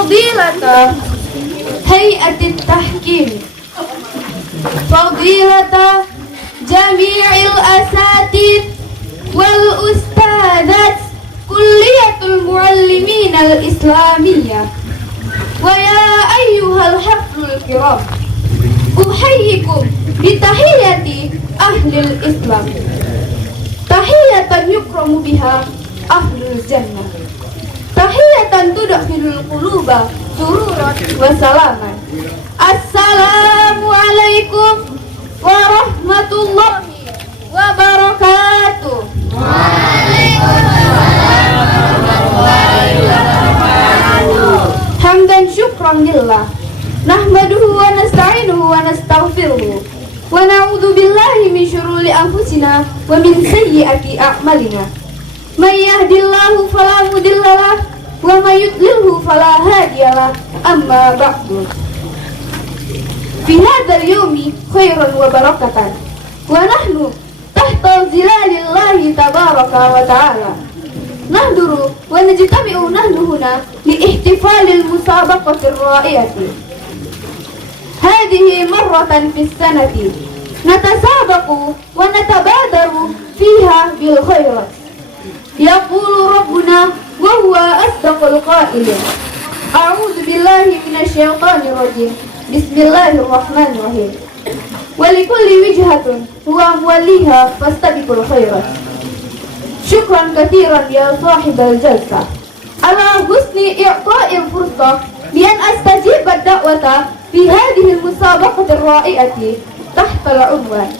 فضيلة هيئة التحكيم، فضيلة جميع الأساتذة والأستاذات كلية المعلمين الإسلامية، ويا أيها الحفل الكرام، أحييكم بتحية أهل الإسلام، تحية يكرم بها أهل الجنة، تحية تدخل القلوب سرورا وسلاما. السلام عليكم ورحمة الله وبركاته. وعليكم السلام ورحمة الله وبركاته. حمدا شكرا لله نحمده ونستعينه ونستغفره ونعوذ بالله من شرور أنفسنا ومن سيئات أعمالنا. من يهد الله فلا مضل له ومن يضلله فلا هادي له. أما بعد، في هذا اليوم خيرا وبركة، ونحن تحت ظلال الله تبارك وتعالى نحضر ونجتمع نحن هنا لاحتفال المسابقة الرائعة. هذه مرة في السنة نتسابق ونتبادر فيها بالخيرات. يقول ربنا وهو أصدق القائلين: أعوذ بالله من الشيطان الرجيم، بسم الله الرحمن الرحيم. ولكل وجهة هو موليها فاستبقوا الخيرات. شكرا كثيرا يا صاحب الجلسة على حسن إعطاء الفرصة بأن أستجيب الدعوة في هذه المسابقة الرائعة تحت العنوان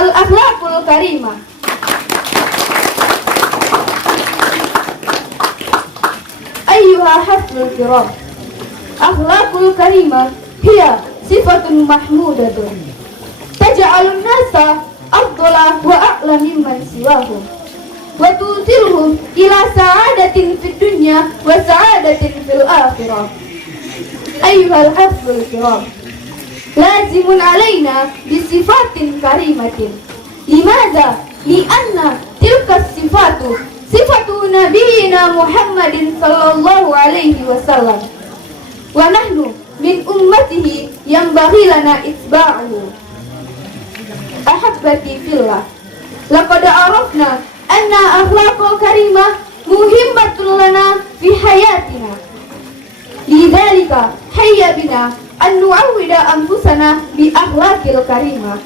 الأخلاق الكريمة. أيها حفل الكرام، أخلاق الكريمة هي صفة محمودة تجعل الناس أفضل وأعلى ممن سواهم، وتوصلهم إلى سعادة في الدنيا وسعادة في الآخرة. أيها الحفل الكرام، لازم علينا بصفات كريمة. لماذا؟ لأن تلك الصفات صفة نبينا محمد صلى الله عليه وسلم، ونحن من أمته ينبغي لنا إتباعه. أحبتي في الله، لقد عرفنا أن أخلاق كريمة مهمة لنا في حياتنا، لذلك هيا بنا أن نعود أنفسنا بأخلاق الكريمة.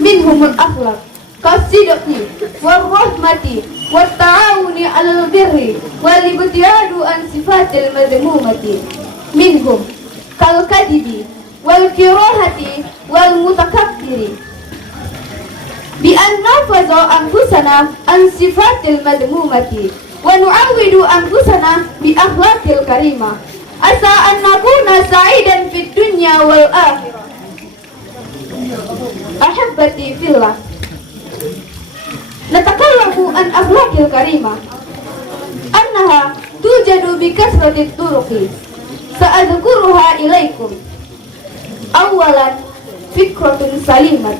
منهم الأخلاق كالصدق والرحمة والتعاون على البر والابتعاد عن صفات المذمومة. منهم كالكذب والكراهة والمتكبر. بأن نحفظ أنفسنا عن صفات المذمومة ونعود أنفسنا بأخلاق الكريمة، عسى أن نكون سعيدا في الدنيا والآخرة. أحبتي في الله، نتكلم عن أخلاق الكريمة أنها توجد بكثرة الطرق، سأذكرها إليكم. أولا، فكرة سليمة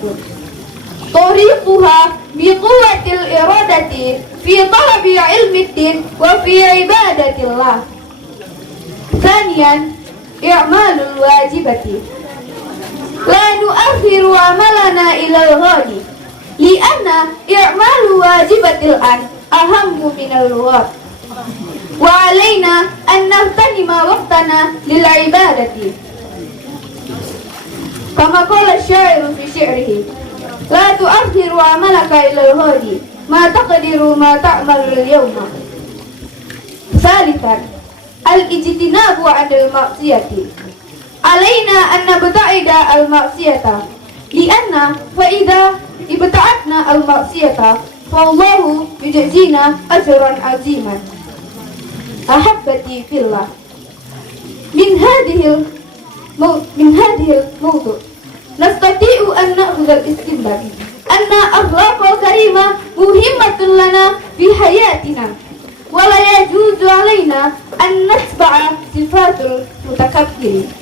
طريقها بقوة الإرادة في طلب علم الدين وفي عبادة الله. ثانيا، إعمال الواجبة، لا نؤخر عملنا إلى الغد، لأن إعمال واجبة الآن أهم من الغد، وعلينا أن نغتنم وقتنا للعبادة. كما قال الشاعر في شعره: لا تؤخر عملك إلى الغد، ما تقدر ما تعمل اليوم. ثالثا، الاجتناب عن المعصية، علينا أن نبتعد المعصية، لأن فإذا ابتعدنا المعصية فالله يجزينا أجرا عظيما. أحبتي في الله، من هذه الموضوع نستطيع أن نأخذ الاستنباط أن أخلاق كريمة مهمة لنا في حياتنا، ولا يجوز علينا أن نتبع صفات المتكبرين،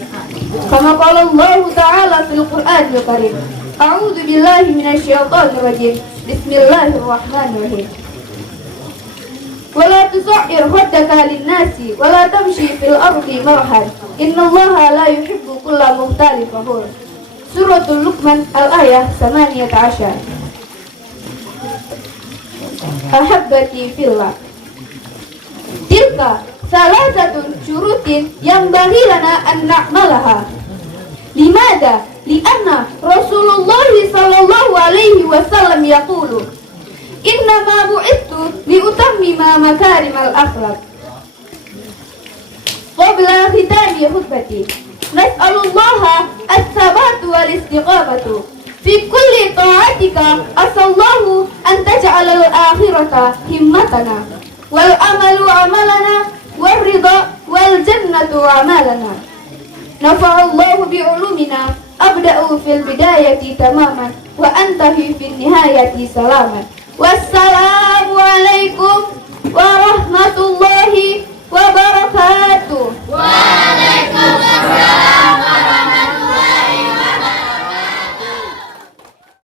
كما قال الله تعالى في القرآن الكريم: أعوذ بالله من الشيطان الرجيم، بسم الله الرحمن الرحيم. ولا تصعر خدك للناس ولا تمشي في الأرض مرحا إن الله لا يحب كل مختال فخور. سورة اللقمان الآية 18. أحبتي في الله، تلك ثلاثة شروط ينبغي لنا أن نعملها. لماذا؟ لأن رسول الله صلى الله عليه وسلم يقول إنما بعثت لأتمم مكارم الأخلاق. قبل ختام خطبتي نسأل الله الثبات والاستقامة في كل طاعتك. أسأل الله أن تجعل الآخرة همتنا والأمل عملنا والرضا والجنة عمالنا. نفع الله بعلومنا. أبدأ في البداية تماما وأنتهي في النهاية سلاما. والسلام عليكم ورحمة الله وبركاته.